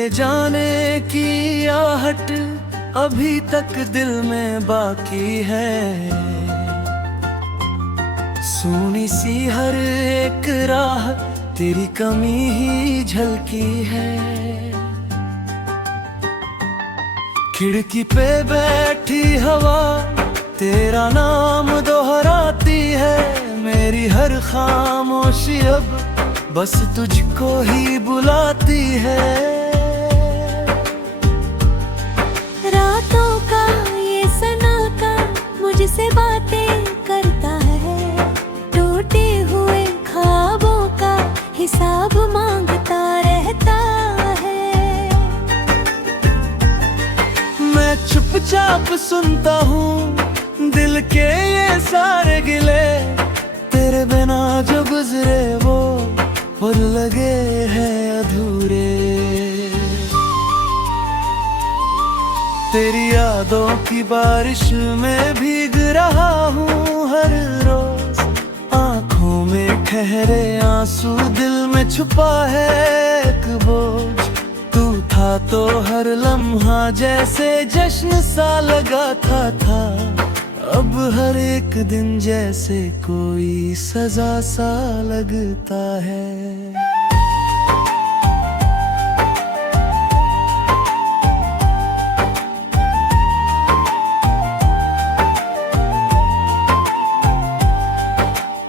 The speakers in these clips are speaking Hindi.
तेरे जाने की आहट अभी तक दिल में बाकी है। सुनी सी हर एक राह तेरी कमी ही झलकी है। खिड़की पे बैठी हवा तेरा नाम दोहराती है। मेरी हर खामोशी अब बस तुझको ही बुलाती है। रातों का ये सन्नाटा मुझसे बातें करता है। टूटे हुए ख्वाबों का हिसाब मांगता रहता है। मैं चुपचाप सुनता हूँ दिल के ये सारे गिले। तेरे बिना जो गुजरे वो पल लगे हैं अधूरे। तेरी यादों की बारिश में भीग रहा हूँ हर रोज। आँखों में ठहरे आंसू दिल में छुपा है एक बोझ। तू था तो हर लम्हा जैसे जश्न सा लगाता था। अब हर एक दिन जैसे कोई सजा सा लगता है।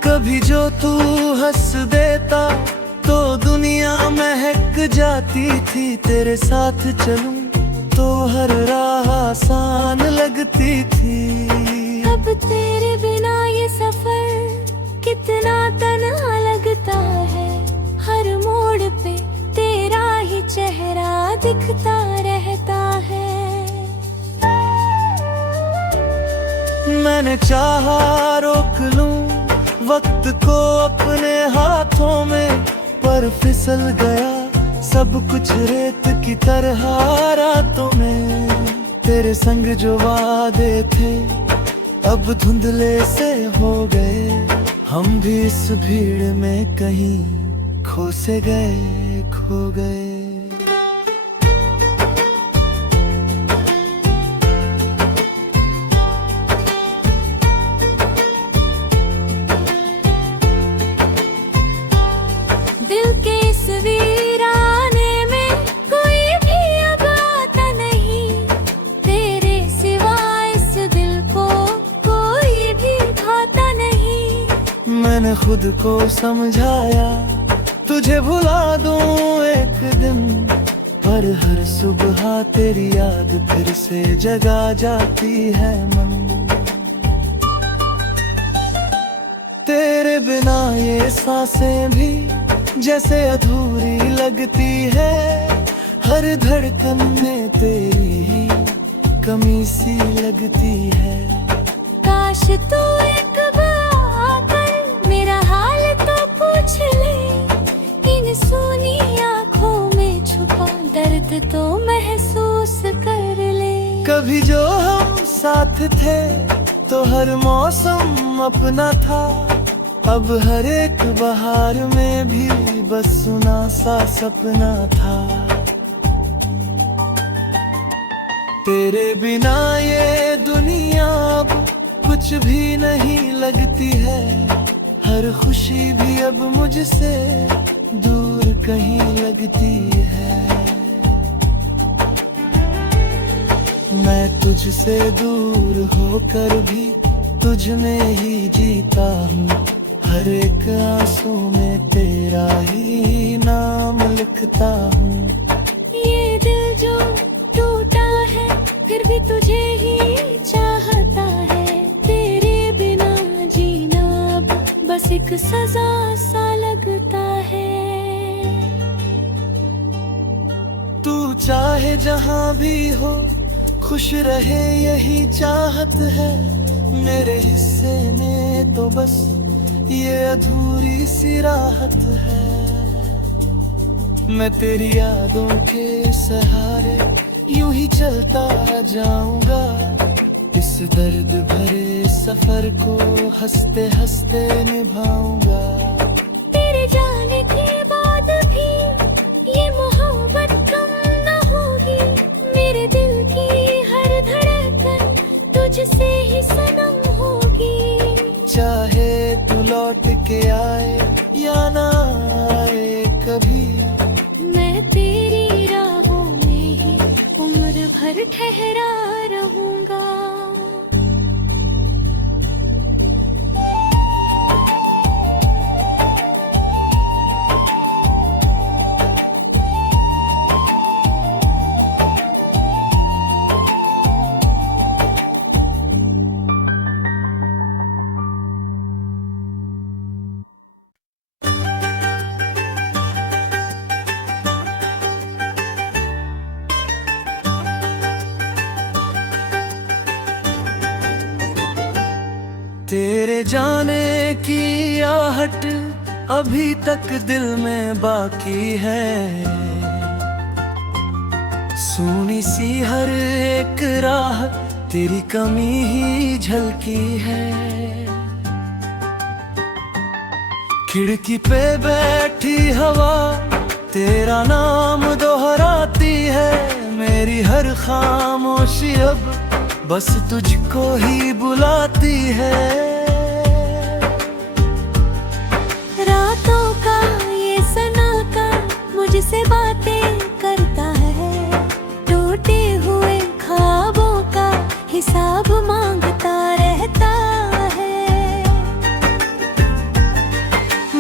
कभी जो तू हंस देता तो दुनिया महक जाती थी। तेरे साथ चलूं तो हर राह आसान लगती थी। अब तेरे बिना ये सफर कितना तन्हा लगता है। हर मोड़ पे तेरा ही चेहरा दिखता रहता है। मैंने चाहा रोक लूं वक्त को अपने हाथों में, पर फिसल गया सब कुछ रेत की तरह रातों में। तेरे संग जो वादे थे अब धुंधले से हो गए। हम भी इस भीड़ में कहीं खो से गए, खो गए। दिल के इस वीराने में कोई भी अब आता नहीं। तेरे सिवा इस दिल को कोई भी भाता नहीं। मैंने खुद को समझाया तुझे भुला दूं एक दिन, पर हर सुबह तेरी याद फिर से जगा जाती है मन। तेरे बिना ये सांसें भी जैसे अधूरी लगती है। हर धड़कन में तेरी ही कमी सी लगती है। काश तू एक बार आकर मेरा हाल तो पूछ ले। इन सूनी आँखों में छुपा दर्द तो महसूस कर ले। कभी जो हम साथ थे तो हर मौसम अपना था। अब हर एक बहार में भी बस सुना सा सपना था। तेरे बिना ये दुनिया अब कुछ भी नहीं लगती है। हर खुशी भी अब मुझसे दूर कहीं लगती है। मैं तुझसे दूर होकर भी तुझ में ही जीता हूँ। हर एक आंसू में तेरा ही नाम लिखता हूँ। ये दिल जो टूटा है फिर भी तुझे ही चाहता है। तेरे बिना जीना अब बस एक सजा सा लगता है। तू चाहे जहाँ भी हो खुश रहे यही चाहत है। मेरे हिस्से में तो बस ये अधूरी सी राहत है। मैं तेरी यादों के सहारे यूं ही चलता जाऊंगा। इस दर्द भरे सफर को हंसते हंसते निभाऊंगा। तेरे जाने के बाद भी ये मोहब्बत कम मेरे दिल की हर धड़कन तुझसे ही सनम होगी। चाहे तू लौट के आए या ना आए कभी, मैं तेरी राहों में ही उम्र भर ठहरा रहूंगा। तेरे जाने की आहट अभी तक दिल में बाकी है, सुनी सी हर एक राह तेरी कमी ही झलकी है। खिड़की पे बैठी हवा तेरा नाम दोहराती है, मेरी हर खामोशी अब बस तुझको ही बुलाती है। रातों का ये सन्नाटा मुझसे बातें करता है, टूटे हुए ख्वाबों का हिसाब मांगता रहता है।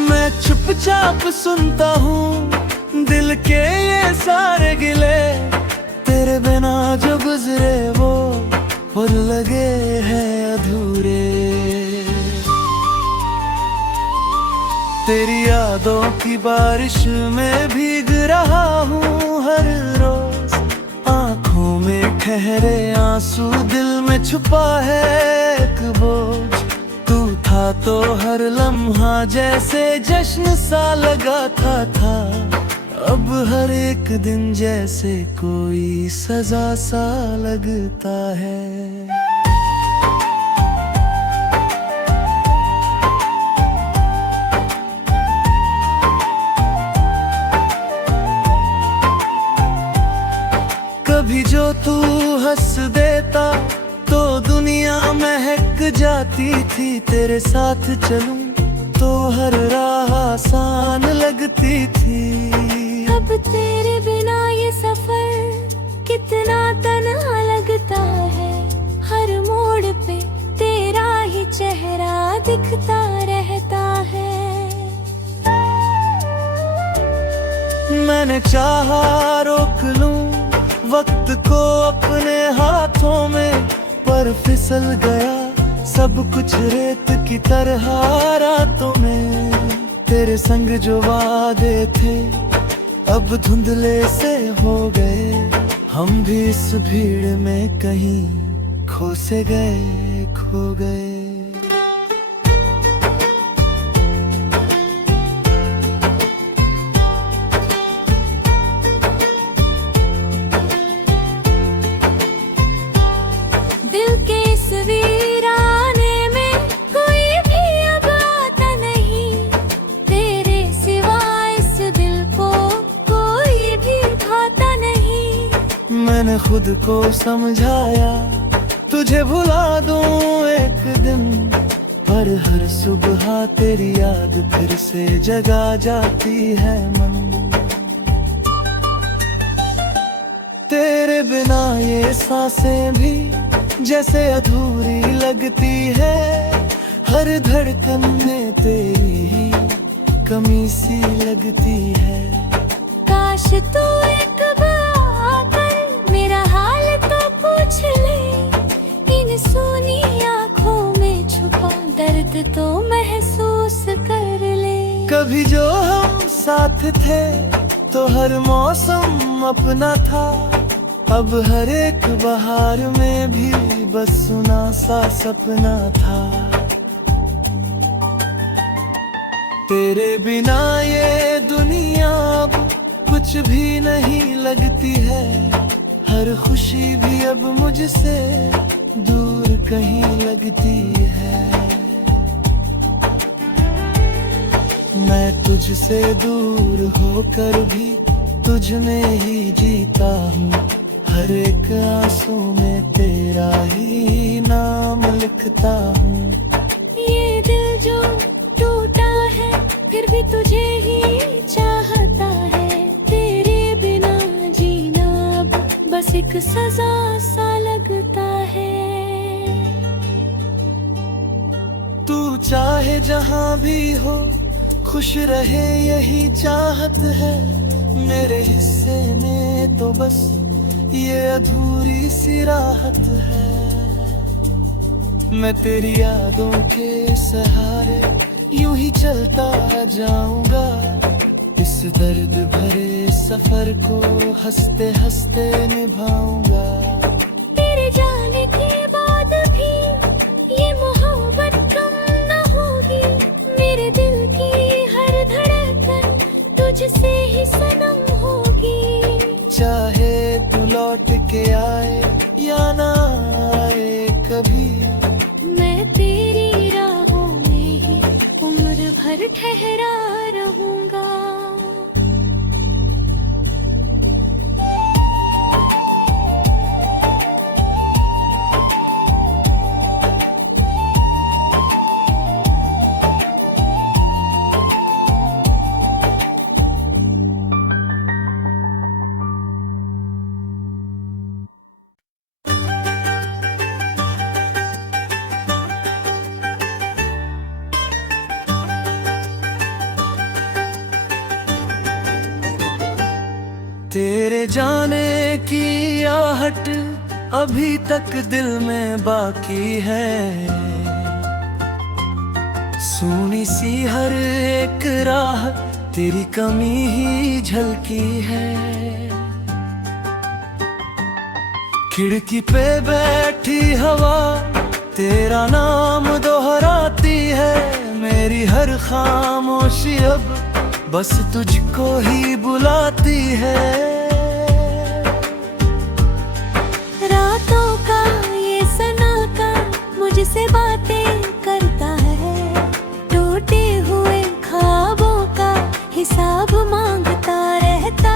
मैं चुपचाप सुनता हूँ दिल के ये सारे गिले, तेरे बिना जो गुजरे वो पल लगे हैं अधूरे। तेरी यादों की बारिश में भीग रहा हूँ हर रोज, आँखों में ठहरे आंसू दिल में छुपा है एक बोझ। तू था तो हर लम्हा जैसे जश्न सा लगाता था, अब हर एक दिन जैसे कोई सजा सा लगता है। कभी जो तू हंस देता तो दुनिया महक जाती थी, तेरे साथ चलूं तो हर राह आसान लगती थी। अब तेरे बिना ये सफर कितना तन्हा लगता है, हर मोड़ पे तेरा ही चेहरा दिखता रहता है। मैंने चाहा रोक लूं वक्त को अपने हाथों में, पर फिसल गया सब कुछ रेत की तरह रातों में। तेरे संग जो वादे थे अब धुंधले से हो गए, हम भी इस भीड़ में कहीं खो से गए, खो गए। दिल के इस वीराने में कोई भी अब आता नहीं, तेरे सिवा इस दिल को कोई भी भाता नहीं। मैंने खुद को समझाया तुझे भुला दूं एक दिन, पर हर सुबह तेरी याद फिर से जगा जाती है मन। तेरे बिना ये सांसें भी जैसे अधूरी लगती है, हर धड़कन में तेरी ही कमी सी लगती है। काश तू एक बार आकर मेरा हाल तो पूछ ले, इन सूनी आँखों में छुपा दर्द तो महसूस कर ले। कभी जो हम साथ थे तो हर मौसम अपना था, अब हर एक बहार में भी बस सुना सा सपना था। तेरे बिना ये दुनिया अब कुछ भी नहीं लगती है, हर खुशी भी अब मुझसे दूर कहीं लगती है। मैं तुझसे दूर होकर भी तुझ में ही जीता हूँ, हर एक आंसू में तेरा ही नाम लिखता हूँ। ये दिल जो टूटा है फिर भी तुझे ही चाहता है। तेरे बिना जीना अब बस एक सजा सा लगता है। तू चाहे जहाँ भी हो खुश रहे यही चाहत है। मेरे हिस्से में तो बस ये अधूरी सी राहत है। मैं तेरी यादों के सहारे यूं ही चलता जाऊंगा। इस दर्द भरे सफर को हंसते हंसते निभाऊंगा। तेरे जाने के बाद भी ये मोहब्बत कम न होगी। मेरे दिल की हर धड़कन तुझसे ही सनम होगी। चाहे तू लौट के आए या ना आए कभी, मैं तेरी राहों में ही उम्र भर ठहरा रहूंगा। तेरे जाने की आहट अभी तक दिल में बाकी है। सुनी सी हर एक राह तेरी कमी ही झलकी है। खिड़की पे बैठी हवा तेरा नाम दोहराती है। मेरी हर खामोशी अब बस तुझको ही बुलाती है। रातों का ये सन्नाटा मुझसे बातें करता है। टूटे हुए ख्वाबों का हिसाब मांगता रहता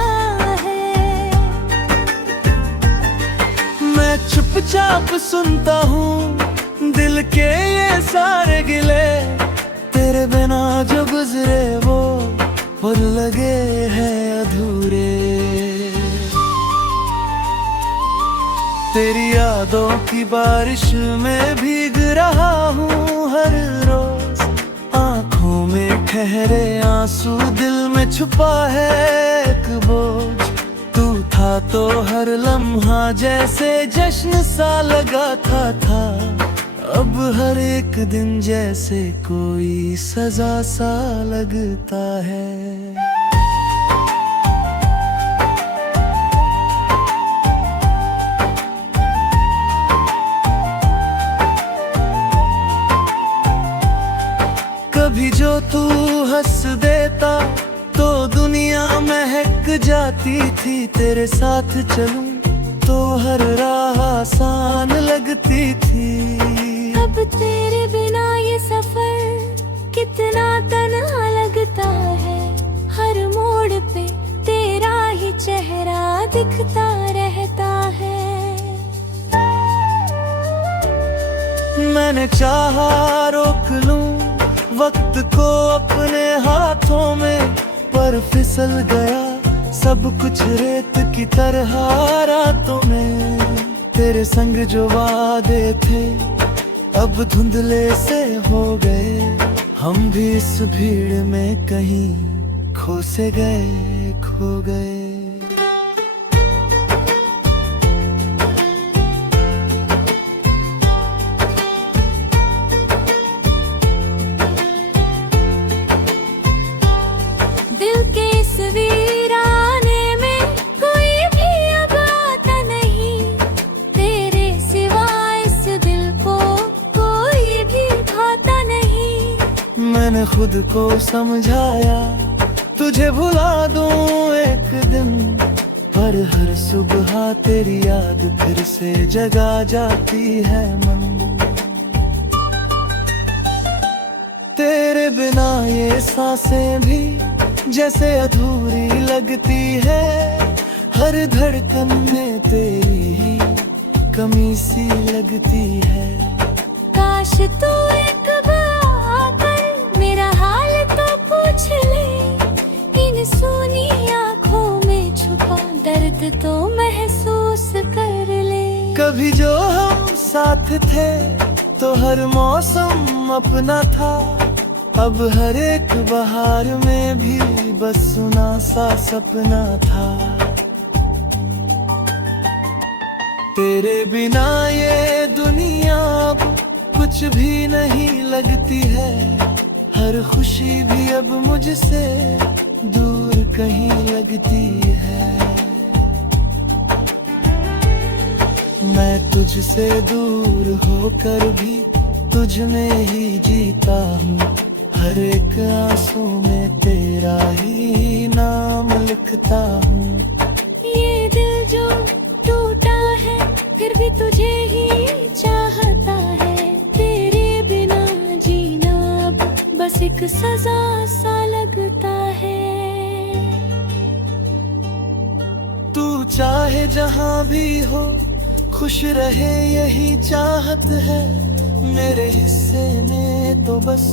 है। मैं चुपचाप सुनता हूँ दिल के ये सारे गिले। तेरे बिना जो गुजरे वो पल लगे हैं अधूरे। तेरी यादों की बारिश में भीग रहा हूँ हर रोज। आंखों में ठहरे आंसू दिल में छुपा है एक बोझ। तू था तो हर लम्हा जैसे जश्न सा लगाता था। अब हर एक दिन जैसे कोई सजा सा लगता है। कभी जो तू हंस देता तो दुनिया महक जाती थी। तेरे साथ चलूं तो हर राह आसान लगती थी। अब तेरे बिना ये सफर कितना तन्हा लगता है। हर मोड़ पे तेरा ही चेहरा दिखता रहता है। मैंने चाहा रोक लूं वक्त को अपने हाथों में, पर फिसल गया सब कुछ रेत की तरह रातों में। तेरे संग जो वादे थे अब धुंधले से हो गए। हम भी इस भीड़ में कहीं खो से गए, खो गए। दिल के इस वीराने में कोई भी अब आता नहीं। तेरे सिवा इस दिल को कोई भी भाता नहीं। मैंने खुद को समझाया तुझे भुला दूं एक दिन, पर हर सुबह तेरी याद फिर से जगा जाती है मन। तेरे बिना ये सांसें भी जैसे अधूरी लगती है। हर धड़कन में तेरी ही कमी सी लगती है। काश तू एक बार आकर मेरा हाल तो पूछ ले, इन सूनी आँखों में छुपा दर्द तो महसूस कर ले। कभी जो हम साथ थे तो हर मौसम अपना था, अब हर एक बहार में भी बस सुना सा सपना था। तेरे बिना ये दुनिया अब कुछ भी नहीं लगती है, हर खुशी भी अब मुझसे दूर कहीं लगती है। मैं तुझसे दूर होकर भी तुझ में ही जीता हूँ, हर एक आंसू में तेरा ही नाम लिखता हूँ। ये दिल जो टूटा है फिर भी तुझे ही चाहता है, तेरे बिना जीना अब बस एक सजा सा लगता है। तू चाहे जहाँ भी हो खुश रहे यही चाहत है, मेरे हिस्से में तो बस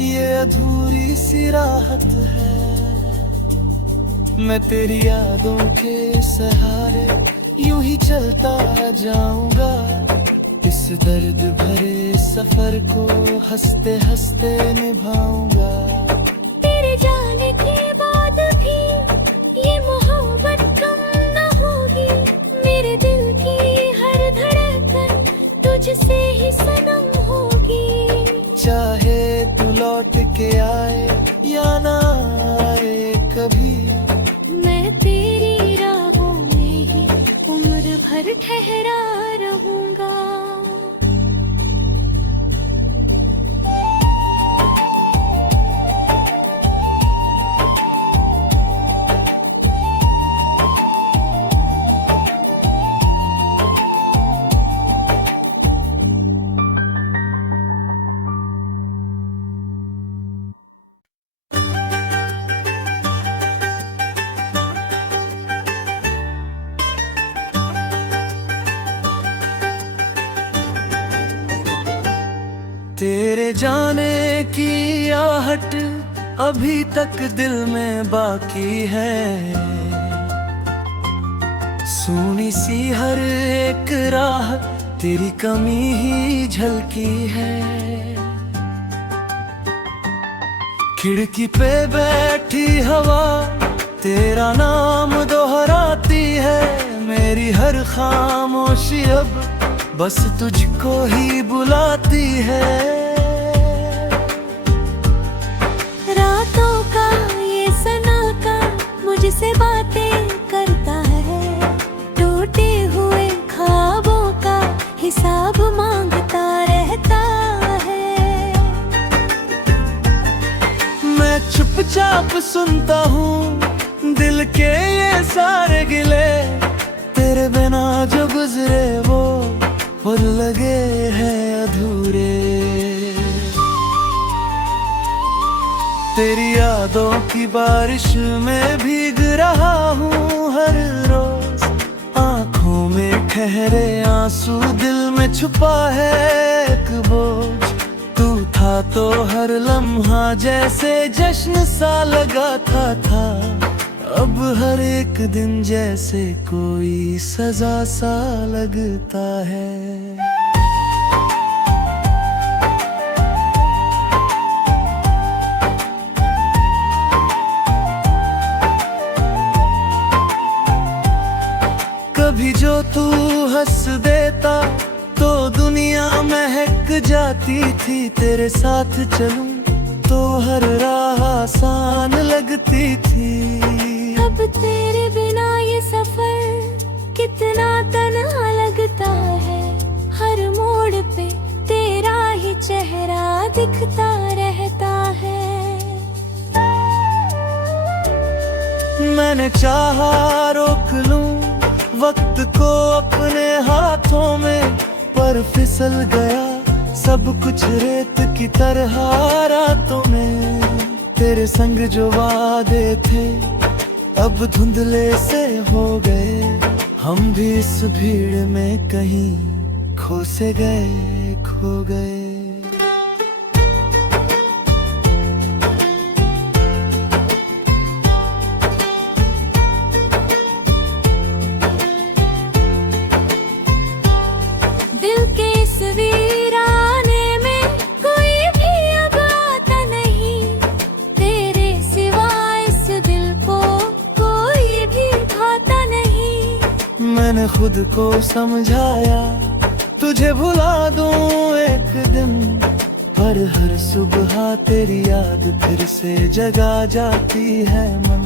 ये अधूरी सी राहत है। मैं तेरी यादों के सहारे यूं ही चलता जाऊंगा, इस दर्द भरे सफर को हंसते हंसते निभाऊंगा। तेरे जाने के बाद भी ये मोहब्बत कम न होगी, मेरे दिल की हर धड़कन तुझसे ही सनम होगी। चाहे तू लौट के आए या ना आए कभी, मैं तेरी राहों में ही उम्र भर ठहरा रहूंगा। तेरे जाने की आहट अभी तक दिल में बाकी है, सुनी सी हर एक राह तेरी कमी ही झलकी है। खिड़की पे बैठी हवा तेरा नाम दोहराती है, मेरी हर खामोशी अब बस तुझको ही बुलाती है। रातों का ये सन्नाटा मुझसे बातें करता है, टूटे हुए ख्वाबों का हिसाब मांगता रहता है। मैं चुपचाप सुनता हूँ दिल के ये सारे गिले, तेरे बिना जो गुजरे वो पल लगे हैं अधूरे। तेरी यादों की बारिश में भीग रहा हूँ हर रोज, आंखों में ठहरे आंसू दिल में छुपा है एक बोझ। तू था तो हर लम्हा जैसे जश्न सा लगाता था, अब हर एक दिन जैसे कोई सजा सा लगता है। कभी जो तू हंस देता तो दुनिया महक जाती थी, तेरे साथ चलूं तो हर राह आसान लगती थी। अब तेरे बिना ये सफर कितना तन्हा लगता है, हर मोड़ पे तेरा ही चेहरा दिखता रहता है। मैंने चाहा रोक लूं वक्त को अपने हाथों में, पर फिसल गया सब कुछ रेत की तरह रातों में। तेरे संग जो वादे थे अब धुंधले से खो गए, हम भी इस भीड़ में कहीं खो से गए, खो गए। दिल के इस वीराने में कोई भी अब आता नहीं, तेरे सिवा इस दिल को कोई भी भाता नहीं। मैंने खुद को समझाया तुझे भुला दूं एक दिन, पर हर सुबह तेरी याद फिर से जगा जाती है मन।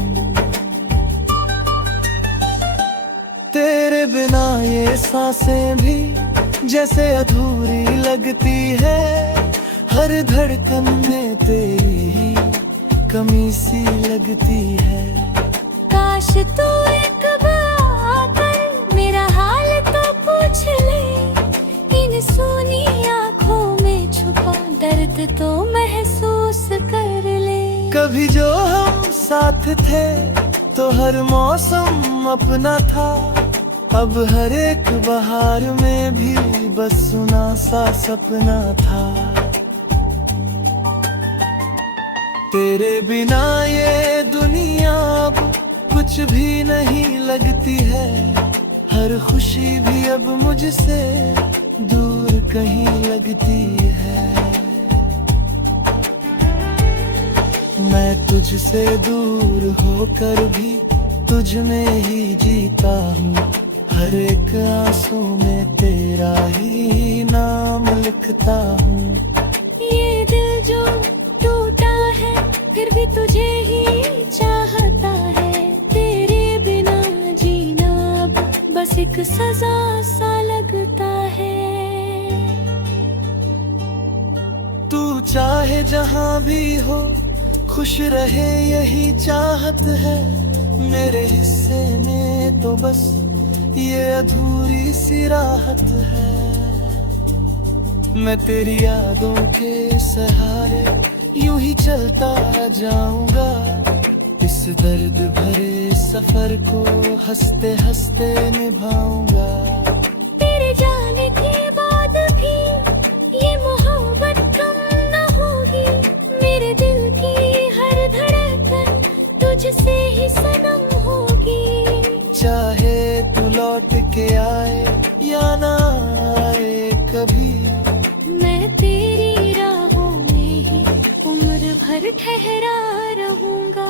तेरे बिना ये सांसें भी जैसे अधूरी लगती है, हर धड़कन में तेरी ही कमी सी लगती है। काश तू एक बार आकर मेरा हाल तो पूछ ले, इन सूनी आँखों में छुपा दर्द तो महसूस कर ले। कभी जो हम साथ थे तो हर मौसम अपना था, अब हर एक बहार में भी बस सुना सा सपना था। तेरे बिना ये दुनिया अब कुछ भी नहीं लगती है, हर खुशी भी अब मुझसे दूर कहीं लगती है। मैं तुझसे दूर होकर भी तुझ में ही जीता हूँ, हर एक आंसू में तेरा ही नाम लिखता हूँ। ये दिल जो टूटा है फिर भी तुझे ही चाहता है, तेरे बिना जीना अब बस एक सजा सा लगता है। तू चाहे जहाँ भी हो खुश रहे यही चाहत है, मेरे हिस्से में तो बस ये अधूरी सी राहत है। मैं तेरी यादों के सहारे यूं ही चलता जाऊंगा, इस दर्द भरे सफर को हंसते हंसते निभाऊंगा। तेरे जाने के बाद भी ये मोहब्बत कम न होगी, मेरे दिल की हर धड़कन तुझसे ही सनम होगी। चाहे तू लौट के आए या ना आए कभी, मैं तेरी राहों में ही उम्र भर ठहरा रहूंगा।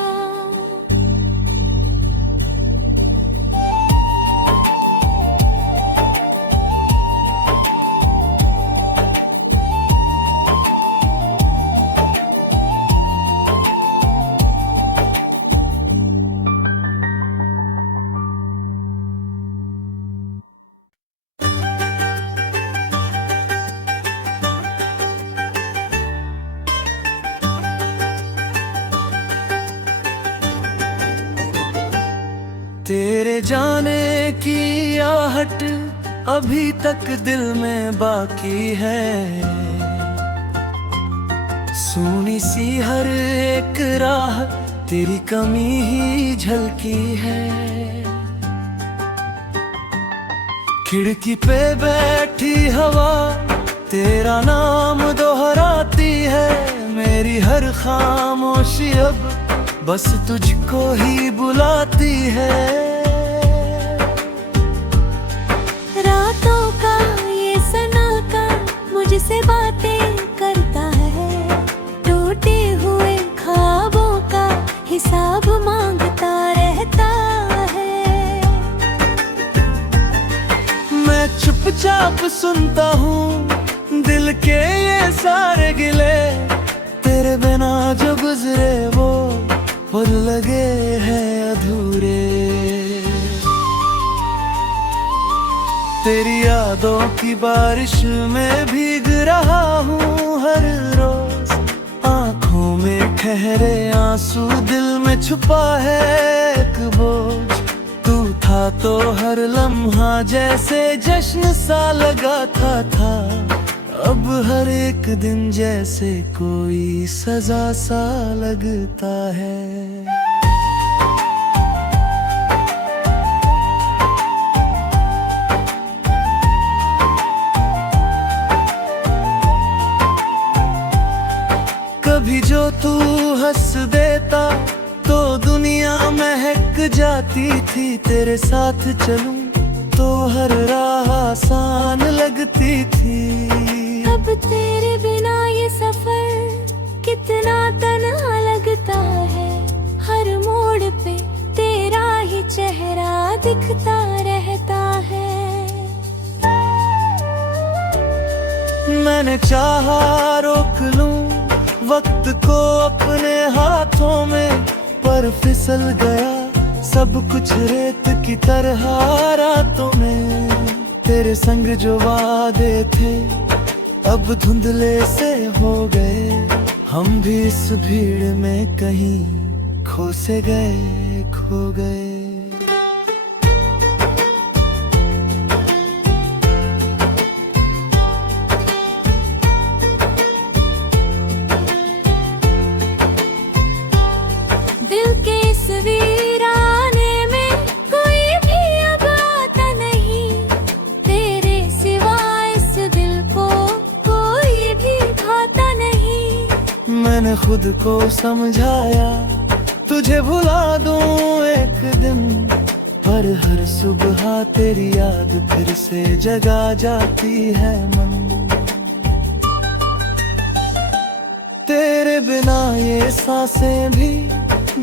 तेरे जाने की आहट अभी तक दिल में बाकी है, सुनी सी हर एक राह तेरी कमी ही झलकी है। खिड़की पे बैठी हवा तेरा नाम दोहराती है, मेरी हर खामोशी अब बस तुझको ही बुलाती है। रातों का ये सन्नाटा मुझसे बातें करता है, टूटे हुए ख्वाबों का हिसाब मांगता रहता है। मैं चुपचाप सुनता हूँ दिल के ये सारे गिले, तेरे बिना जो गुजरे वो पल लगे हैं अधूरे। तेरी यादों की बारिश में भीग रहा हूँ हर रोज, आँखों में ठहरे आंसू दिल में छुपा है एक बोझ। तू था तो हर लम्हा जैसे जश्न सा लगाता था, अब हर एक दिन जैसे कोई सजा सा लगता है। तू हंस देता तो दुनिया महक जाती थी। तेरे साथ चलूं तो हर राह आसान लगती थी। अब तेरे बिना ये सफर कितना तन्हा लगता है। हर मोड़ पे तेरा ही चेहरा दिखता रहता है। मैंने चाहा रोक लूं वक्त को अपने हाथों में, पर फिसल गया सब कुछ रेत की तरह रातों में। तेरे संग जो वादे थे अब धुंधले से हो गए। हम भी इस भीड़ में कहीं खो से गए, खो गए। दिल के इस वीराने में कोई भी अब आता नहीं। तेरे सिवा इस दिल को कोई भी भाता नहीं। मैंने खुद को समझाया तुझे भुला दूं एक दिन, पर हर सुबह तेरी याद फिर से जगा जाती है मन। तेरे बिना ये सांसें भी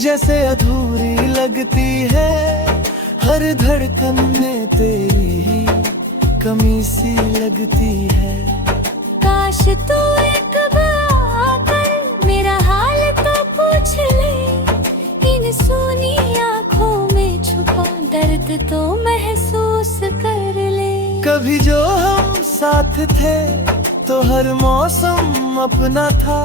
जैसे अधूरी लगती है। हर धड़कन में तेरी ही कमी सी लगती है। काश तू एक बार आकर मेरा हाल तो पूछ ले। इन सूनी आँखों में छुपा दर्द तो महसूस कर ले। कभी जो हम साथ थे तो हर मौसम अपना था।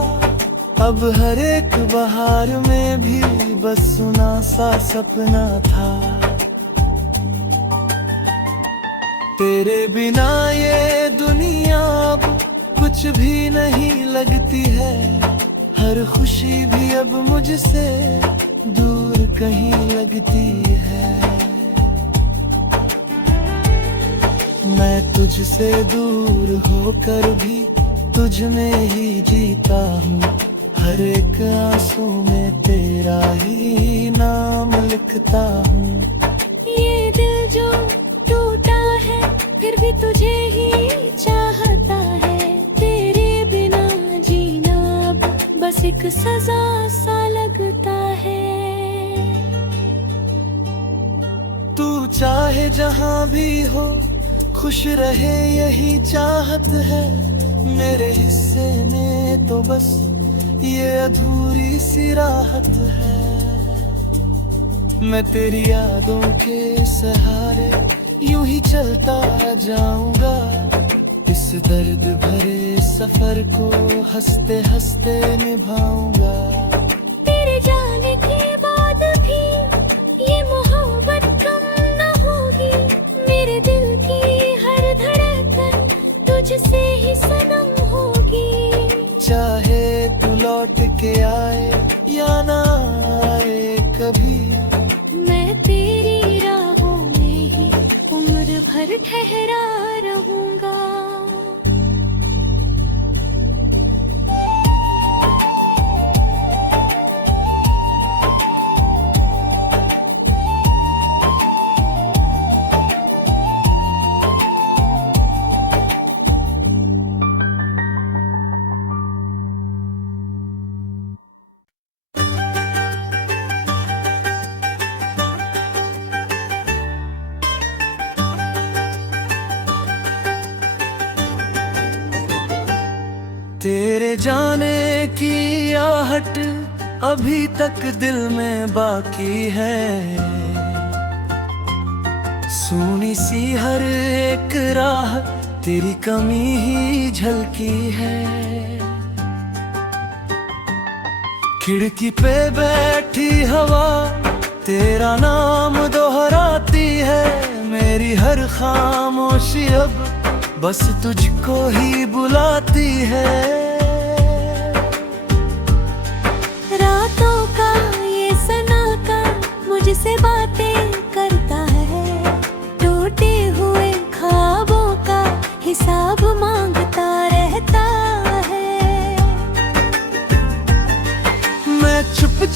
अब हर एक बहार में भी बस सुना सा सपना था। तेरे बिना ये दुनिया अब कुछ भी नहीं लगती है। हर खुशी भी अब मुझसे दूर कहीं लगती है। मैं तुझसे दूर होकर भी तुझ में ही जीता हूँ। हर एक आंसू में तेरा ही नाम लिखता हूँ। ये दिल जो टूटा है फिर भी तुझे ही चाहता है। तेरे बिना जीना अब बस एक सजा सा लगता है। तू चाहे जहाँ भी हो खुश रहे यही चाहत है। मेरे हिस्से में तो बस ये अधूरी सी राहत है। मैं तेरी यादों के सहारे यूं ही चलता जाऊंगा। इस दर्द भरे सफर को हंसते हंसते निभाऊंगा। तेरे जाने के बाद भी ये मोहब्बत कम न होगी। मेरे दिल की हर धड़कन तुझसे ही सनम होगी। चाहे तू लौट के आए या ना आए कभी, मैं तेरी राहों में ही उम्र भर ठहरा रहूंगा। तेरे जाने की आहट अभी तक दिल में बाकी है। सूनी सी हर एक राह तेरी कमी ही झलकी है। खिड़की पे बैठी हवा तेरा नाम दोहराती है। मेरी हर खामोशी अब बस तुझको ही बुलाती है। रातों का ये सन्नाटा मुझसे बातें करता है। टूटे हुए ख्वाबों का हिसाब मांगता रहता है।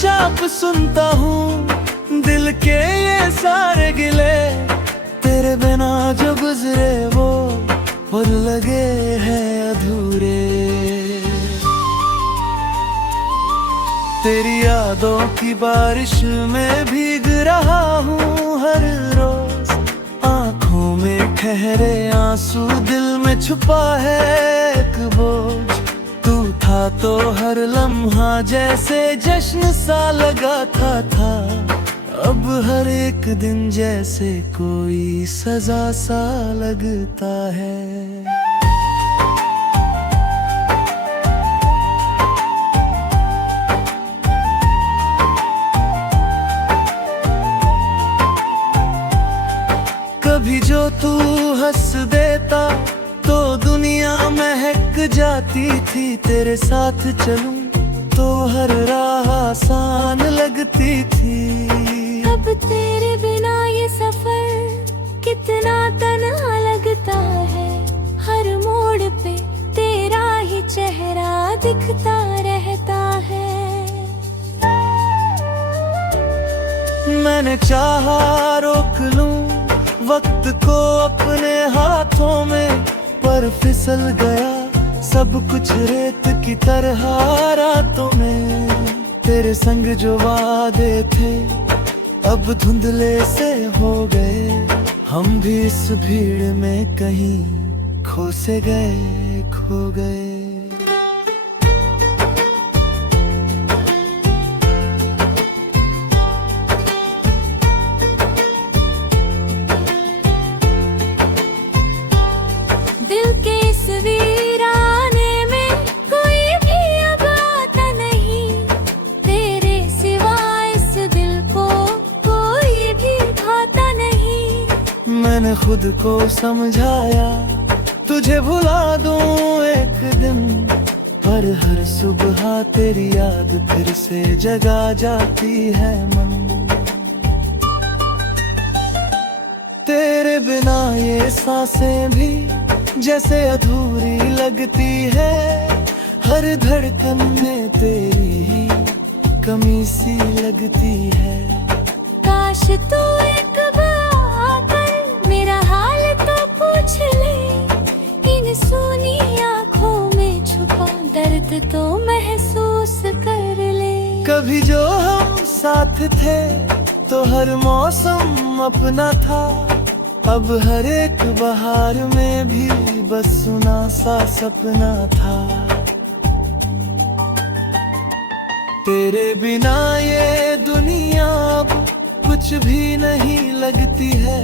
चुपचाप सुनता हूँ दिल के ये सारे गिले, तेरे बिना जो गुजरे वो पल लगे हैं अधूरे। तेरी यादों की बारिश में भीग रहा हूँ हर रोज, आंखों में ठहरे आंसू, दिल में छुपा है एक बोझ। तू था तो हर लम्हा जैसे जश्न सा लगाता था, अब हर एक दिन जैसे कोई सजा सा लगता है। कभी जो तू हंस देता तो दुनिया महक जाती थी, तेरे साथ चलूं तो हर राह आसान लगती थी। अब तेरे बिना ये सफर कितना तन्हा लगता है, हर मोड़ पे तेरा ही चेहरा दिखता रहता है। मैंने चाहा रोक लूं वक्त को अपने हाथों में, पर फिसल गया सब कुछ रेत की तरह रातों में। तेरे संग जो वादे थे अब धुंधले से हो गए, हम भी इस भीड़ में कहीं खो से गए, खो गए। दिल के इस वीराने में कोई भी अब आता नहीं, तेरे सिवा इस दिल को कोई भी भाता नहीं। मैंने खुद को समझाया तुझे भुला दूं एक दिन, पर हर सुबह तेरी याद फिर से जगा जाती है मन। तेरे बिना ये सांसें भी जैसे अधूरी लगती है, हर धड़कन में तेरी ही कमी सी लगती है। काश तू एक बार आकर मेरा हाल तो पूछ ले, इन सूनी आँखों में छुपा दर्द तो महसूस कर ले। कभी जो हम साथ थे तो हर मौसम अपना था, अब हर एक बहार में भी बस सुना सा सपना था। तेरे बिना ये दुनिया अब कुछ भी नहीं लगती है,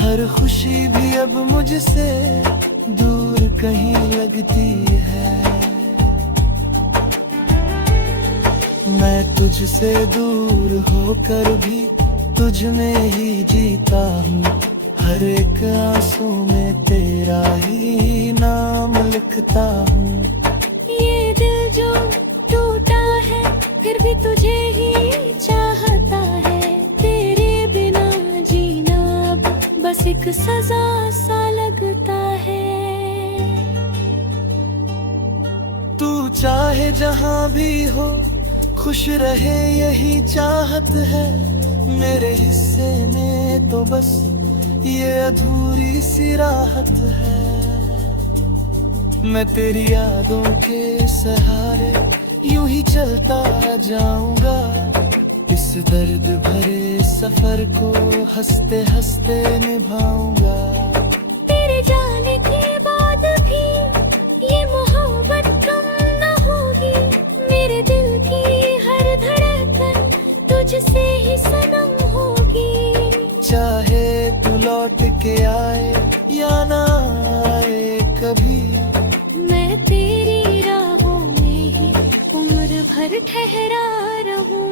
हर खुशी भी अब मुझसे दूर कहीं लगती है। मैं तुझसे दूर होकर भी तुझ में ही जीता हूँ, हर एक आंसू में तेरा ही नाम लिखता हूँ। ये दिल जो टूटा है फिर भी तुझे ही चाहता है, तेरे बिना जीना अब बस एक सजा सा लगता है। तू चाहे जहाँ भी हो खुश रहे यही चाहत है, मेरे हिस्से में तो बस ये अधूरी सी राहत है। मैं तेरी यादों के सहारे यूं ही चलता जाऊंगा, इस दर्द भरे सफर को हंसते हंसते निभाऊंगा। तेरे जाने के बाद भी ये मोहब्बत कम न होगी, मेरे दिल की हर धड़कन तुझसे ही सनम होगी। चाहे तू लौट के आए या ना आए कभी, मैं तेरी राहों में ही उम्र भर ठहरा रहूं।